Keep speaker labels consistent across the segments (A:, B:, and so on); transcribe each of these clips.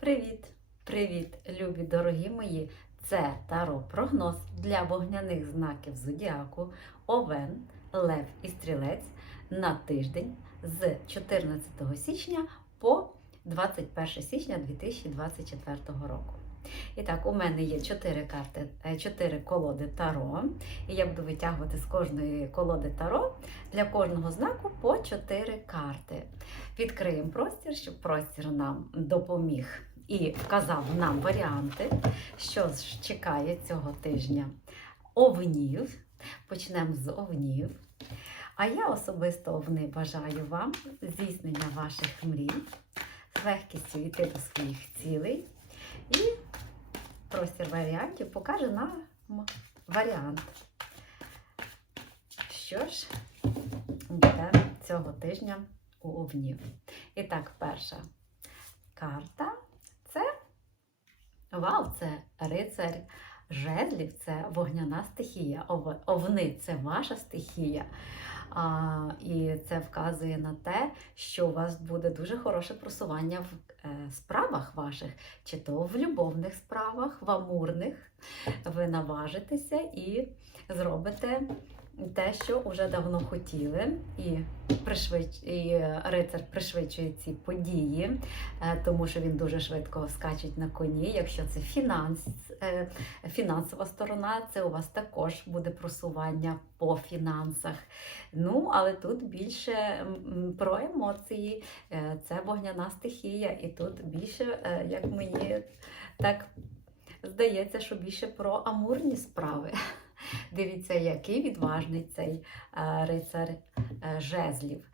A: Привіт! Привіт, любі дорогі мої! Це таро прогноз для вогняних знаків зодіаку Овен, Лев і Стрілець на тиждень з 14 січня по 21 січня 2024 року. І так, у мене є 4 карти, 4 колоди таро, і я буду витягувати з кожної колоди таро для кожного знаку по 4 карти. Відкриємо простір, щоб простір нам допоміг і вказав нам варіанти, що ж чекає цього тижня овнів. Почнемо з овнів. А я особисто овни бажаю вам здійснення ваших мрій, з легкістю йти до своїх цілей. І простір варіантів покаже нам варіант. Що ж буде цього тижня у овнів? І так, перша карта вау, це рицарь жезлів, це вогняна стихія. Овни це ваша стихія. А, і це вказує на те, що у вас буде дуже хороше просування в е, справах ваших, чи то в любовних справах, в амурних. Ви наважитеся і зробите те, що вже давно хотіли, і, пришвидш... і рицар пришвидшує ці події, е, тому що він дуже швидко скачить на коні. Якщо це фінанс, е, фінансова сторона, це у вас також буде просування по фінансах. Ну, але тут більше про емоції, е, це вогняна стихія, і тут більше, як мені так здається, що більше про амурні справи. Дивіться, який відважний цей е, рицар е, жезлів.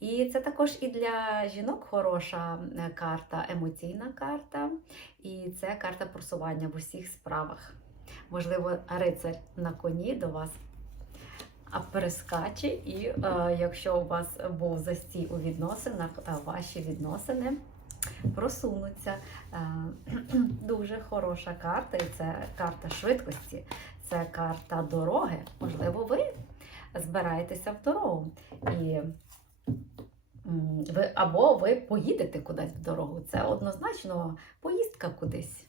A: І це також і для жінок хороша е, карта, емоційна карта, і це карта просування в усіх справах. Можливо, рицар на коні до вас а, перескаче, і е, якщо у вас був застій у відносинах, ваші відносини просунуться. Е, дуже хороша карта, і це карта швидкості, це карта дороги. Можливо, ви збираєтеся в дорогу. І ви, або ви поїдете кудись в дорогу. Це однозначно поїздка кудись.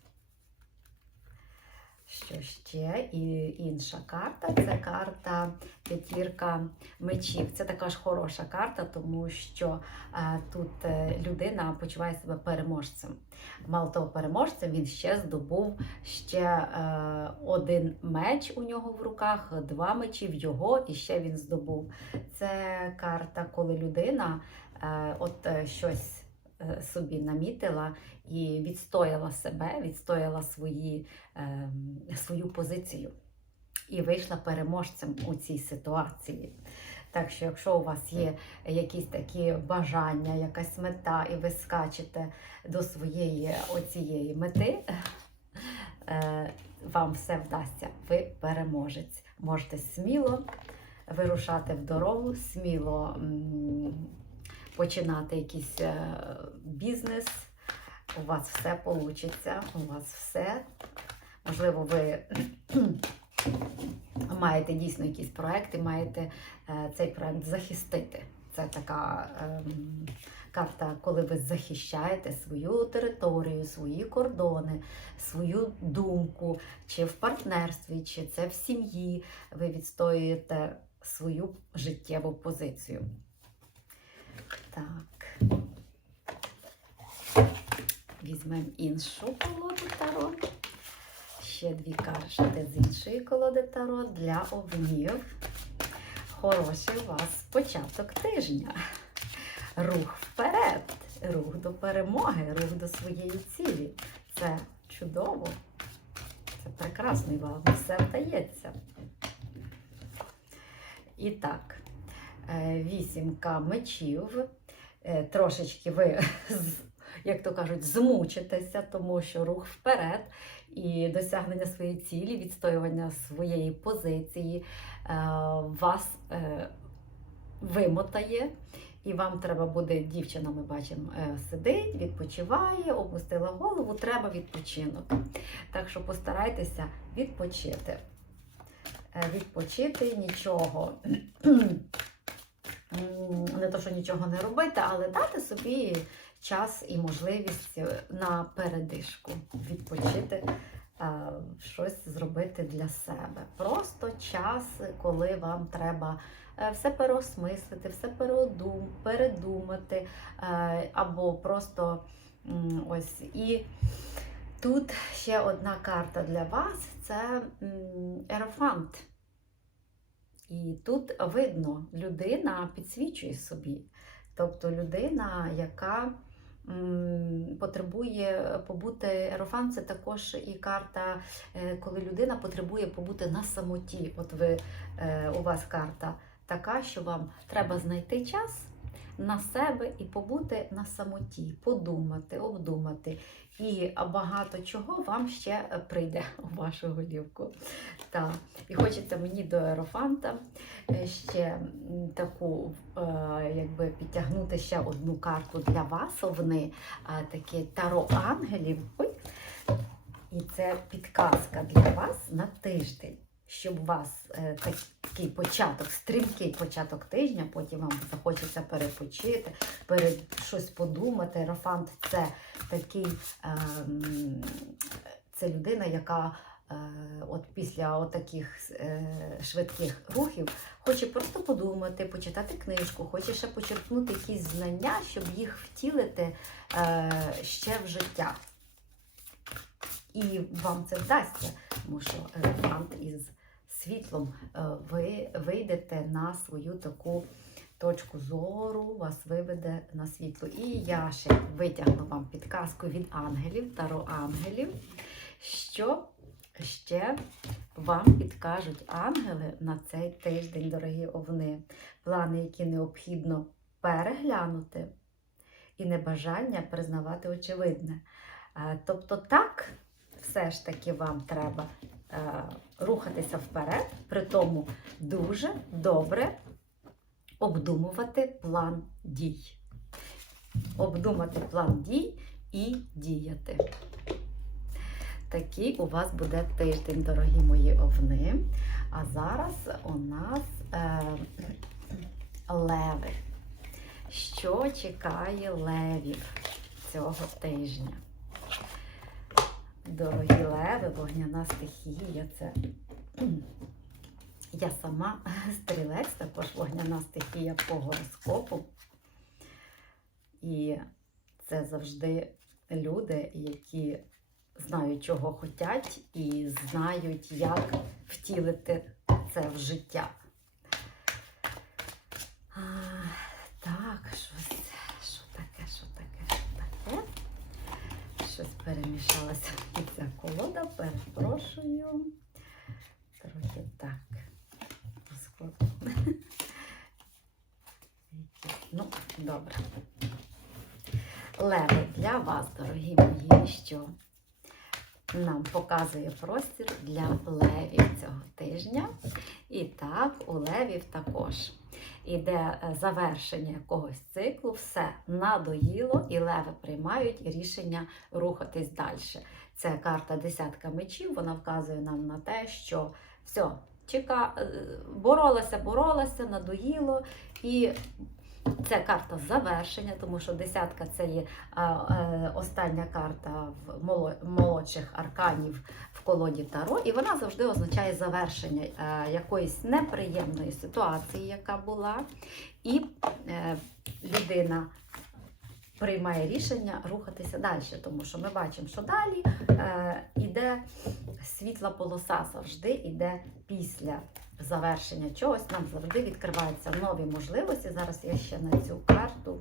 A: Що ще? І інша карта це карта п'ятірка мечів. Це така ж хороша карта, тому що е, тут е, людина почуває себе переможцем. Мало того, переможцем він ще здобув ще е, один меч у нього в руках, два мечі в його, і ще він здобув. Це карта, коли людина е, от щось собі намітила і відстояла себе, відстояла свої, е, свою позицію і вийшла переможцем у цій ситуації. Так що, якщо у вас є якісь такі бажання, якась мета, і ви скачете до своєї оцієї мети, е, вам все вдасться. Ви переможець. Можете сміло вирушати в дорогу, сміло починати якийсь е, бізнес. У вас все вийде, у вас все. Можливо, ви маєте дійсно якісь проекти, маєте е, цей проект захистити. Це така ем, карта, коли ви захищаєте свою територію, свої кордони, свою думку, чи в партнерстві, чи це в сім'ї. Ви відстоюєте свою життєву позицію. Так. Візьмемо іншу колоду таро. Ще дві карти з іншої колоди таро для овнів. Хороший у вас початок тижня. Рух вперед, рух до перемоги, рух до своєї цілі. Це чудово. Це прекрасно, і вам все вдається. І так, вісімка мечів. Е, Трошечки ви, як то кажуть, змучитеся, тому що рух вперед і досягнення своєї цілі, відстоювання своєї позиції е, вас е, вимотає. І вам треба буде, дівчина, ми бачимо, е, сидить, відпочиває, опустила голову, треба відпочинок. Так що постарайтеся відпочити. Е, Відпочити нічого. Не то, що нічого не робити, але дати собі час і можливість е, на передишку відпочити, щось зробити для себе. Просто час, коли вам треба е, все переосмислити, все передумати, е, або просто ось і. Тут ще одна карта для вас це ерофант. І тут видно, людина підсвічує собі. Тобто людина, яка потребує побути ерофан, це також і карта, е, коли людина потребує побути на самоті. От ви, е, у вас карта така, що вам треба знайти час на себе і побути на самоті, подумати, обдумати. І багато чого вам ще прийде у вашу голівку. Так. І хочеться мені до Ерофанта е, ще таку, е, якби підтягнути ще одну карту для вас. Вони такі таро ангелів. І це підказка для вас на тиждень, щоб у вас е, такий початок, стрімкий початок тижня, потім вам захочеться перепочити, перед щось подумати. Ерофант це такий, ем, це людина, яка е, от після таких е, швидких рухів хоче просто подумати, почитати книжку, хоче ще почерпнути якісь знання, щоб їх втілити ще в життя. І вам це вдасться, тому що елефант із світлом е, ви вийдете на свою таку точку зору, вас виведе на світло. І я ще витягну вам підказку від ангелів, таро ангелів, що ще вам підкажуть ангели на цей тиждень, дорогі овни, плани, які необхідно переглянути, і небажання признавати очевидне. Е, Тобто, так, все ж таки вам треба е, рухатися вперед, при тому дуже добре обдумувати план дій. Обдумати план дій і діяти. Такий у вас буде тиждень, дорогі мої овни. А зараз у нас е, леви. Що чекає левів цього тижня? Дорогі леви, вогняна стихія це. Я сама стрілець, також вогняна стихія по гороскопу. І це завжди люди, які знають, чого хочуть, і знають, як втілити це в життя. А, так, щось, що таке, що таке, що таке? Щось перемішалося ця колода, перепрошую. Трохи так. Ну, добре. Леви, для вас, дорогі мої, що нам показує простір для левів цього тижня. І так, у левів також іде е, завершення якогось циклу, все надоїло, і леви приймають рішення рухатись далі. Це карта десятка мечів, вона вказує нам на те, що все, чека, е, боролася, боролася, надоїло. І це карта завершення, тому що десятка це є е, остання карта в молодших арканів в колоді Таро, і вона завжди означає завершення е, якоїсь неприємної ситуації, яка була, і е, людина приймає рішення рухатися далі, тому що ми бачимо, що далі е, іде світла полоса, завжди іде після завершення чогось. Нам завжди відкриваються нові можливості. Зараз я ще на цю карту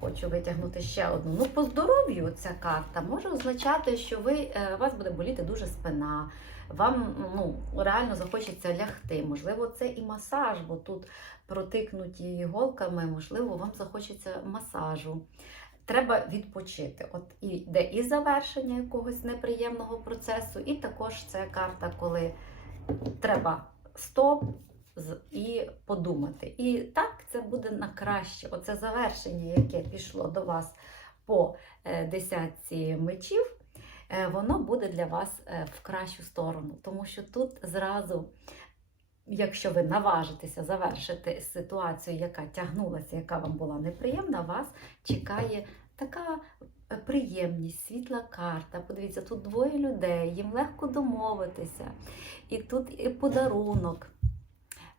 A: хочу витягнути ще одну. Ну, по здоров'ю ця карта може означати, що ви, е, у вас буде боліти дуже спина. Вам ну, реально захочеться лягти. Можливо, це і масаж, бо тут протикнуті іголками, можливо, вам захочеться масажу. Треба відпочити. От і йде і завершення якогось неприємного процесу, і також це карта, коли треба стоп і подумати. І так це буде на краще. Оце завершення, яке пішло до вас по е, десятці мечів, воно буде для вас е, в кращу сторону. Тому що тут зразу, якщо ви наважитеся завершити ситуацію, яка тягнулася, яка вам була неприємна, вас чекає така е, приємність, світла карта. Подивіться, тут двоє людей, їм легко домовитися. І тут і подарунок.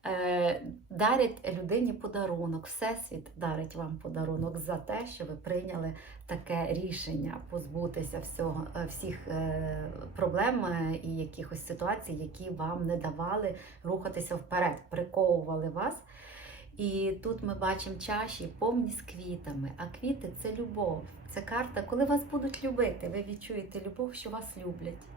A: Е, дарять людині подарунок, Всесвіт дарить вам подарунок за те, що ви прийняли таке рішення позбутися всього, е, всіх е, проблем і якихось ситуацій, які вам не давали рухатися вперед, приковували вас. І тут ми бачимо чаші повні з квітами. А квіти це любов. Це карта, коли вас будуть любити, ви відчуєте любов, що вас люблять.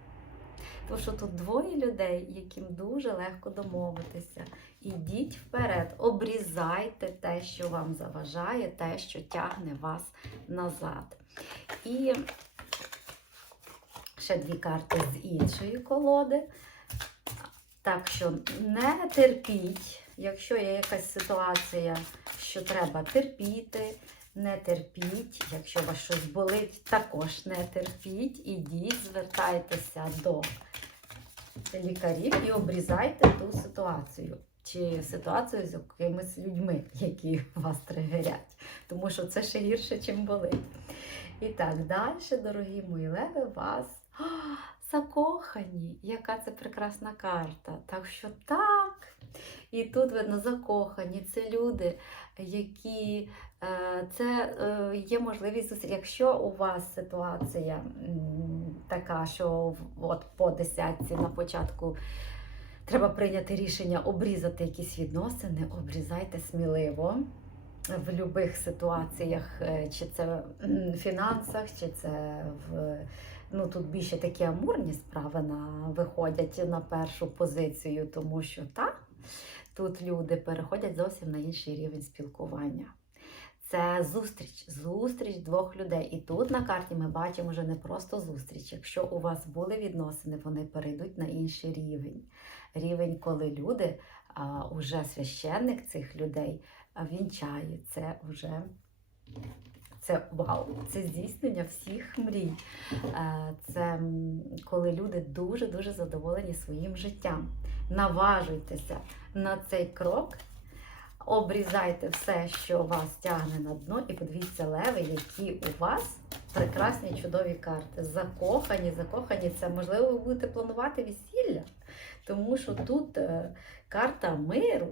A: Тому що тут двоє людей, яким дуже легко домовитися. Ідіть вперед, обрізайте те, що вам заважає, те, що тягне вас назад. І ще дві карти з іншої колоди. Так що не терпіть, якщо є якась ситуація, що треба терпіти, не терпіть. Якщо вас щось болить, також не терпіть. Ідіть, звертайтеся до лікарів і обрізайте ту ситуацію. Чи ситуацію з якимись людьми, які вас тригерять. Тому що це ще гірше, чим болить. І так, далі, дорогі мої леви, вас закохані. Яка це прекрасна карта. Так що так. І тут видно закохані. Це люди, які е, це е, є можливість зустріти. Якщо у вас ситуація така, що от по десятці на початку треба прийняти рішення обрізати якісь відносини, обрізайте сміливо. В будь-яких ситуаціях, е, чи це в фінансах, чи це в ну тут більше такі амурні справи на виходять на першу позицію, тому що так, тут люди переходять зовсім на інший рівень спілкування. Це зустріч, зустріч двох людей. І тут на карті ми бачимо вже не просто зустріч. Якщо у вас були відносини, вони перейдуть на інший рівень. Рівень, коли люди, а, уже священник цих людей вінчає. Це вже це вау, це здійснення всіх мрій. Е, Це коли люди дуже-дуже задоволені своїм життям. Наважуйтеся на цей крок, обрізайте все, що вас тягне на дно, і подивіться леви, які у вас прекрасні чудові карти. Закохані, закохані. Це можливо, ви будете планувати весілля, тому що тут е, карта миру.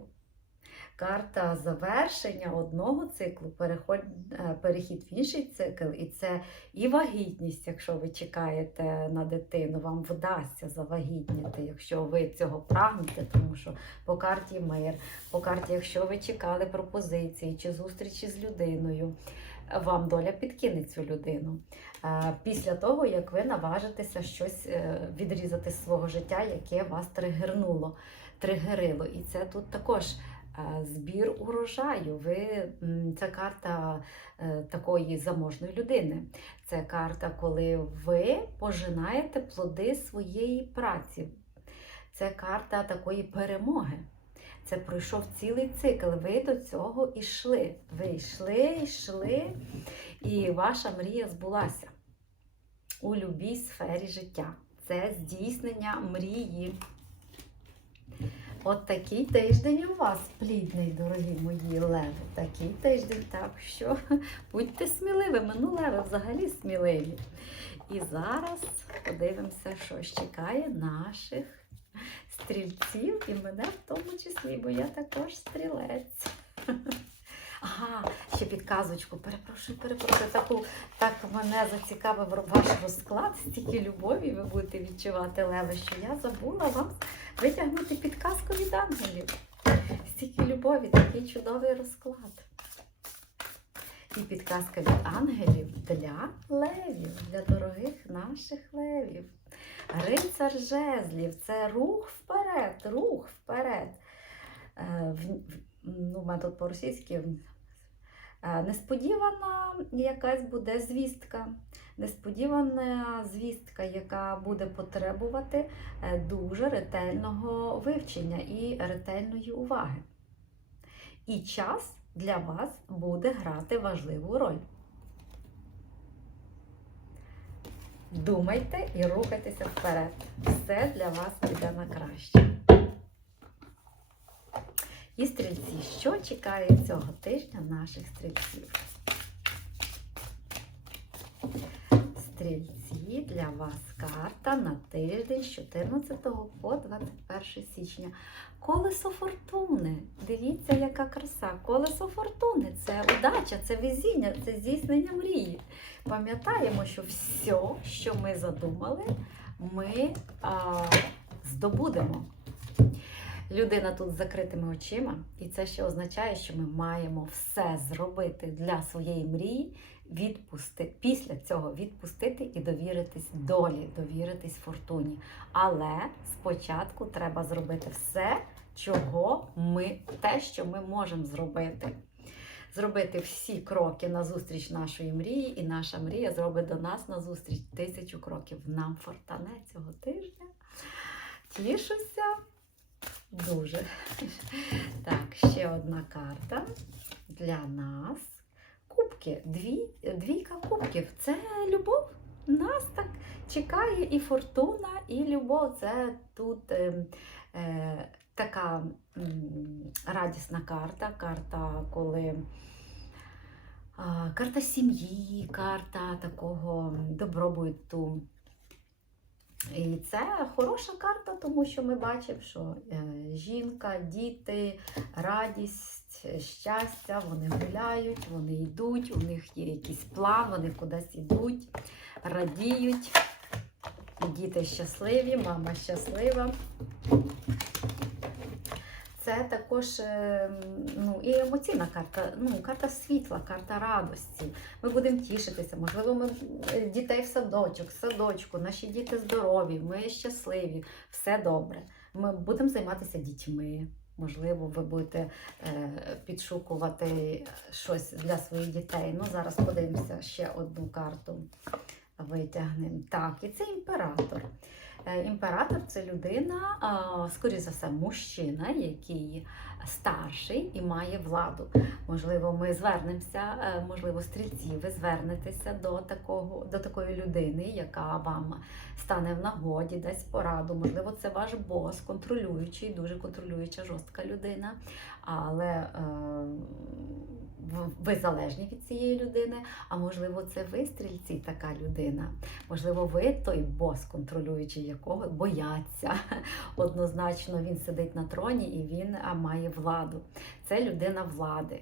A: Карта завершення одного циклу, переход, е, перехід в інший цикл, і це і вагітність, якщо ви чекаєте на дитину, вам вдасться завагітніти, якщо ви цього прагнете, тому що по карті мир, по карті, якщо ви чекали пропозиції чи зустрічі з людиною, вам доля підкине цю людину. Е, Після того, як ви наважитеся щось е, відрізати з свого життя, яке вас тригернуло, тригерило. І це тут також збір урожаю. Ви, це карта е, такої заможної людини. Це карта, коли ви пожинаєте плоди своєї праці. Це карта такої перемоги. Це пройшов цілий цикл. Ви до цього йшли. Ви йшли, йшли, і ваша мрія збулася у будь-якій сфері життя. Це здійснення мрії. От такий тиждень у вас плідний, дорогі мої леви. Такий тиждень, так що будьте сміливими. Ну, леви взагалі сміливі. І зараз подивимося, що чекає наших стрільців і мене в тому числі, бо я також стрілець. Ага, ще підказочку. Перепрошую, перепрошую. Таку, так мене зацікавив ваш розклад, стільки любові ви будете відчувати, Леви, що я забула вам витягнути підказку від ангелів. Стільки любові, такий чудовий розклад. І підказка від ангелів для левів, для дорогих наших левів. Рицар жезлів це рух вперед, рух вперед. Е, в- Ну, тут по-російськи. Е, Несподівана якась буде звістка. Несподівана звістка, яка буде потребувати е, дуже ретельного вивчення і ретельної уваги. І час для вас буде грати важливу роль. Думайте і рухайтеся вперед. Все для вас піде на краще. І стрільці, що чекає цього тижня наших стрільців? стрільці, для вас карта на тиждень з 14 по 21 січня. Колесо фортуни. Дивіться, яка краса. Колесо фортуни це удача, це везіння, це здійснення мрії. Пам'ятаємо, що все, що ми задумали, ми а, здобудемо. Людина тут з закритими очима, і це ще означає, що ми маємо все зробити для своєї мрії, відпусти, після цього відпустити і довіритись долі, довіритись фортуні. Але спочатку треба зробити все, чого ми, те, що ми можемо зробити. Зробити всі кроки на зустріч нашої мрії, і наша мрія зробить до нас на зустріч тисячу кроків. Нам фортане цього тижня. Тішуся. Дуже. Так, ще одна карта для нас. Кубки. Дві, двійка кубків. Це любов. Нас так чекає і фортуна, і любов. Це тут е, е, така м, радісна карта. Карта, коли. Карта сім'ї, карта такого добробуту. І це хороша карта, тому що ми бачимо, що е, жінка, діти, радість, щастя, вони гуляють, вони йдуть, у них є якийсь план, вони кудись йдуть, радіють. Діти щасливі, мама щаслива. Це також е, ну, і емоційна карта, ну, карта світла, карта радості. Ми будемо тішитися. Можливо, ми е, дітей в садочок, в садочку, наші діти здорові, ми щасливі, все добре. Ми будемо займатися дітьми. Можливо, ви будете е, підшукувати щось для своїх дітей. Ну, зараз подивимося ще одну карту. Витягнемо. Так, і це імператор. Е, Імператор це людина, скоріш за все, мужчина, який старший і має владу. Можливо, ми звернемося, е, можливо, стрільці, ви звернетеся до такого, до такої людини, яка вам стане в нагоді, дасть пораду. Можливо, це ваш бос, контролюючий, дуже контролююча, жорстка людина. Але е, ви залежні від цієї людини, а можливо, це ви стрільці, така людина. Можливо, ви той бос, контролюючий якого бояться. Однозначно він сидить на троні і він має владу. Це людина влади,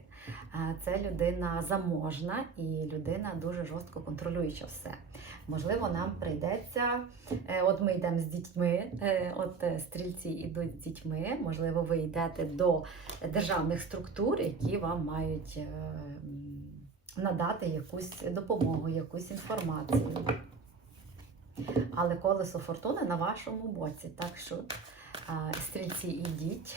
A: Е, це людина заможна і людина дуже жорстко контролююча все. Можливо, нам прийдеться, е, от ми йдемо з дітьми, е, от стрільці йдуть з дітьми, можливо, ви йдете до державних структур, які вам мають надати якусь допомогу, якусь інформацію. Але колесо фортуни на вашому боці. Так що стрільці ідіть,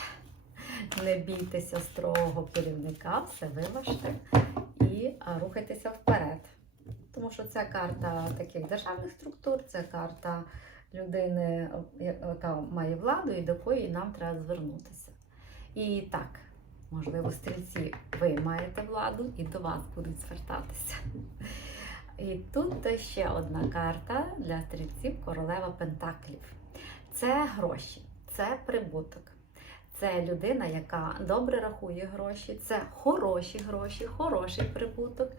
A: не бійтеся строгого керівника, все виважте і рухайтеся вперед. Тому що це карта таких державних структур, це карта людини, яка має владу і до якої нам треба звернутися. І так, можливо, стрільці, ви маєте владу і до вас будуть звертатися. І тут ще одна карта для стрільців королева Пентаклів. Це гроші, це прибуток. Це людина, яка добре рахує гроші, це хороші гроші, хороший прибуток.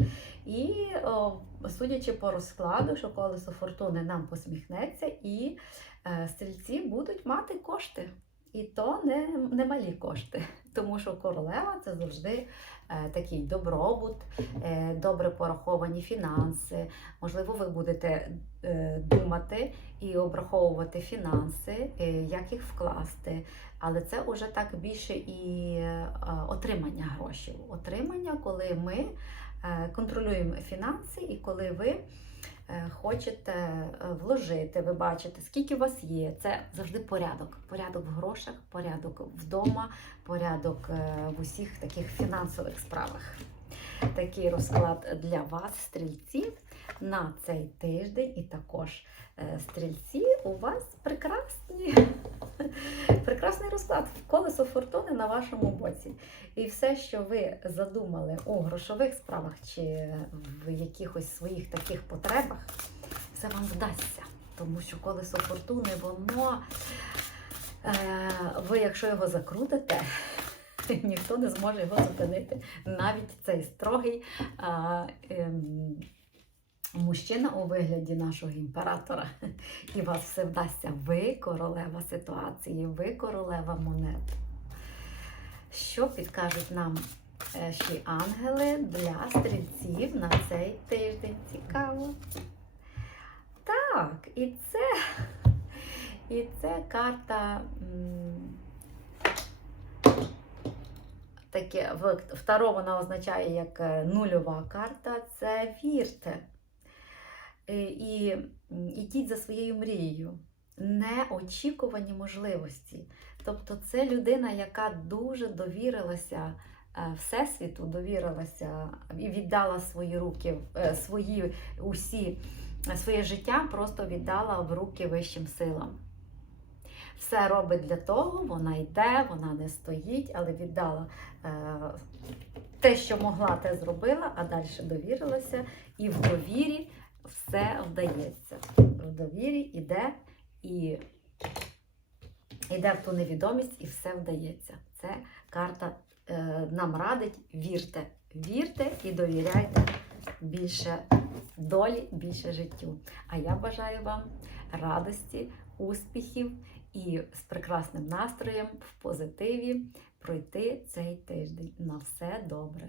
A: І о, судячи по розкладу, що колесо фортуни нам посміхнеться, і е, стрільці будуть мати кошти. І то не, не малі кошти, тому що королева це завжди е, такий добробут, е, добре пораховані фінанси. Можливо, ви будете е, думати і обраховувати фінанси, е, як їх вкласти. Але це вже так більше і е, отримання грошей. Отримання, коли ми е, контролюємо фінанси, і коли ви хочете е, вложити, ви бачите, скільки у вас є. Це завжди порядок. Порядок в грошах, порядок вдома, порядок е, в усіх таких фінансових справах. Такий розклад для вас, стрільців, на цей тиждень. І також е, стрільці у вас прекрасні. Прекрасний розклад. Колесо фортуни на вашому боці. І все, що ви задумали у грошових справах чи в якихось своїх таких потребах, все вам вдасться. Тому що колесо фортуни, воно, е, ви, якщо його закрутите, ніхто не зможе його зупинити. Навіть цей строгий а, ем, мужчина у вигляді нашого імператора, і вас все вдасться. Ви королева ситуації, ви королева монет. Що підкажуть нам е, ще ангели для стрільців на цей тиждень? Цікаво. Так, і це, і це карта. Таке, в в вона означає як е, нульова карта, це вірте. Е, І м, ідіть за своєю мрією. Неочікувані можливості. Тобто це людина, яка дуже довірилася е, Всесвіту, довірилася і віддала свої руки, е, свої усі, своє життя просто віддала в руки вищим силам. Все робить для того, вона йде, вона не стоїть, але віддала е, те, що могла, те зробила, а далі довірилася, і в довірі все вдається. В довірі йде і йде в ту невідомість, і все вдається. Це карта е, нам радить вірте. Вірте і довіряйте більше долі, більше життю. А я бажаю вам радості, успіхів і з прекрасним настроєм в позитиві пройти цей тиждень. На все добре.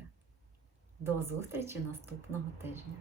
A: До зустрічі наступного тижня.